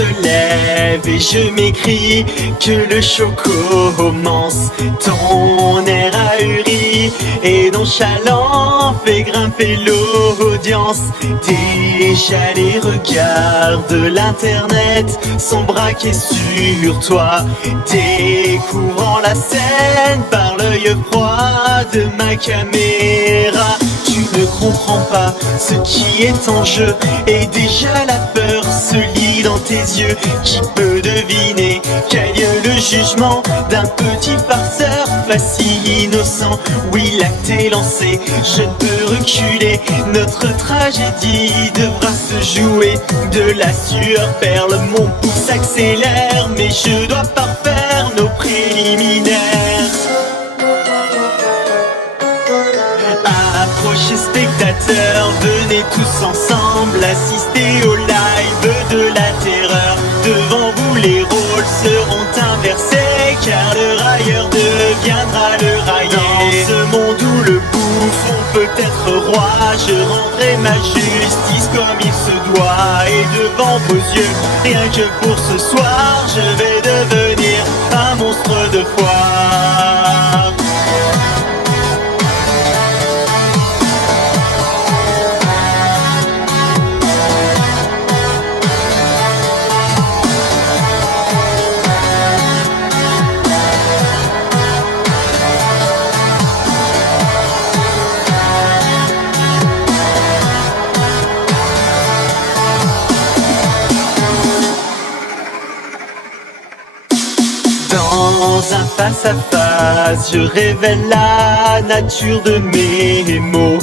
se lève et je m'écris que le show commence. Ton air ahuri et nonchalant fait grimper l'audience. Déjà les regards de l'internet sont braqués sur toi, découvrant la scène par l'œil froid de ma caméra. Tu ne comprends pas ce qui est en jeu et déjà la peur se lit dans tes yeux. Qui peut deviner quel est le jugement d'un petit farceur facile innocent? Oui, l'acte est lancé, je ne peux reculer. Notre tragédie devra se jouer. De la sueur perle, mon pouce accélère, mais je dois parfaire nos préliminaires. Approchez spectateurs, venez tous ensemble assister au live de la terreur. Devant vous les rôles seront inversés, car le railleur deviendra le raillé. Dans ce monde où le bouffon peut être roi, je rendrai ma justice comme il se doit. Et devant vos yeux, rien que pour ce soir, je vais devenir un monstre de foire. Dans un face-à-face, je révèle la nature de mes mots.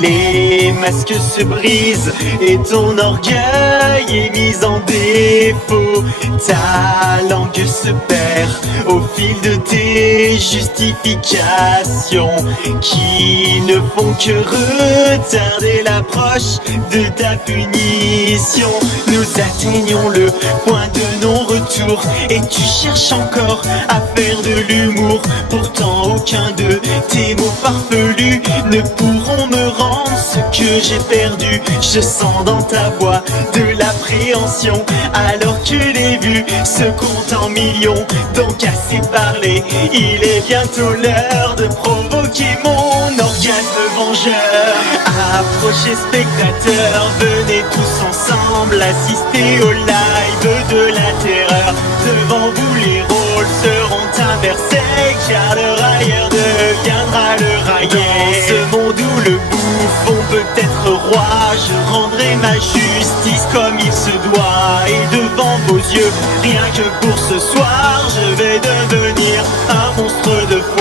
Les masques se brisent et ton orgueil est mis en défaut. Ta langue se perd au fil de tes justifications qui ne font que retarder l'approche de ta punition. Nous atteignons le point de non-retour et tu cherches encore à faire de l'humour. Pourtant aucun de tes mots farfelus ne pourront me rendre ce que j'ai perdu. Je sens dans ta voix de l'appréhension, alors que les vues se comptent en millions. Donc assez parlé, il est bientôt l'heure de provoquer mon orgasme vengeur. Approchez spectateurs, venez tous ensemble assister au live de la terreur. Devant vous les rôles seront inversés, car le railleur deviendra le raillé. Dans ce monde où le bouffon peut être roi, je rendrai ma justice comme il se doit. Et devant vos yeux, rien que pour ce soir, je vais devenir un monstre de foire.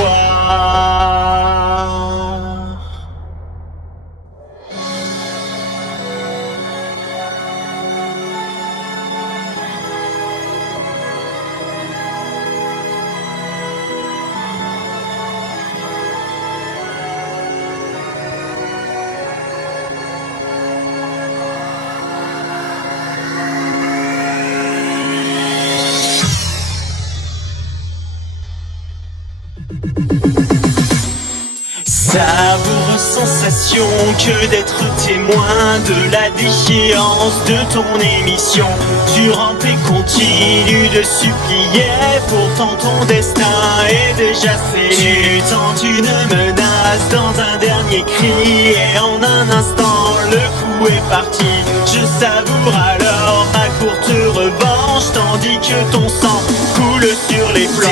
Savoureuse sensation que d'être témoin de la déchéance de ton émission. Tu rampes et continues de supplier, pourtant ton destin est déjà scellé. Tu tentes une menace dans un dernier cri et en un instant le coup est parti. Je savoure alors ma courte revanche, tandis que ton sang coule sur les flancs.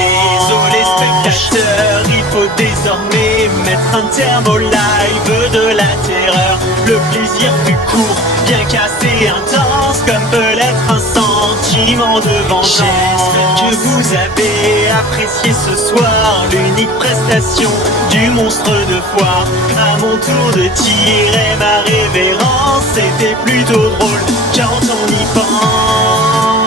Désolé spectateur, il faut désormais mettre un terme au live de la terreur. Le plaisir fut court, bien qu'assez intense, comme peut l'être un sentiment de vengeance. J'espère que vous avez apprécié ce soir l'unique prestation du monstre de foire. À mon tour de tirer ma révérence, c'était plutôt drôle quand on y pense.